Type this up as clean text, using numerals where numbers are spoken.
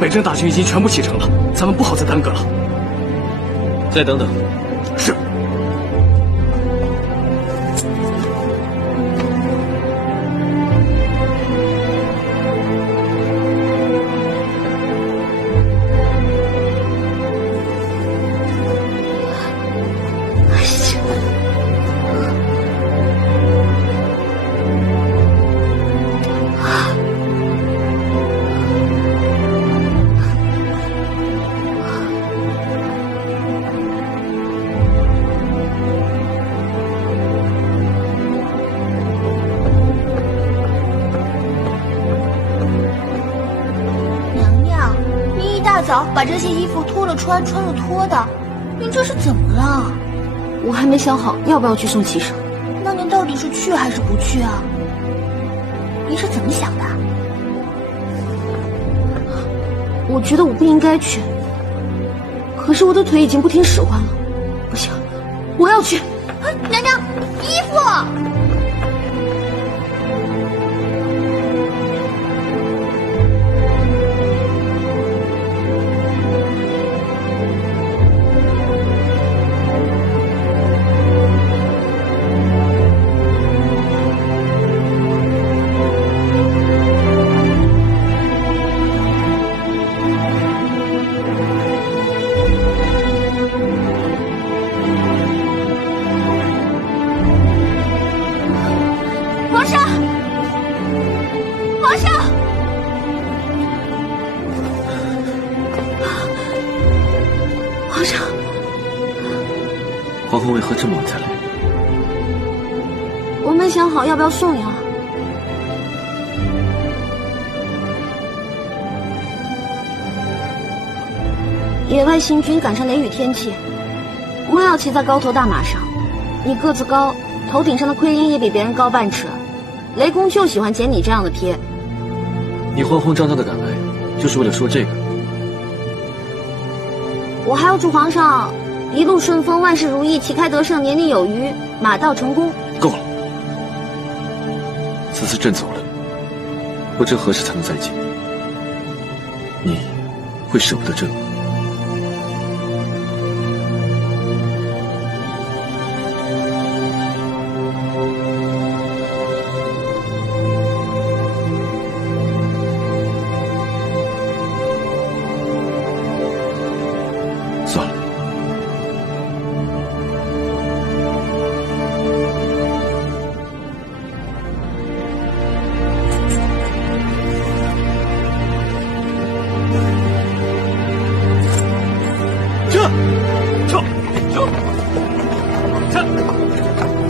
北征大军已经全部启程了，咱们不好再耽搁了。再等等。是。把这些衣服脱了穿，穿了脱的，您这是怎么了？我还没想好要不要去送骑手。那您到底是去还是不去啊？您是怎么想的？我觉得我不应该去，可是我的腿已经不听使唤了，不行，我要去。娘娘，衣服。皇后为何这么晚才来？我没想好要不要送你啊。野外行军赶上雷雨天气，我要骑在高头大马上。你个子高，头顶上的盔缨也比别人高半尺，雷公就喜欢捡你这样的贴。你慌慌张张的赶来，就是为了说这个？我还要祝皇上一路顺风，万事如意，旗开得胜，年年有余，马到成功。够了，此次朕走了，不知何时才能再见。你会舍不得朕吗？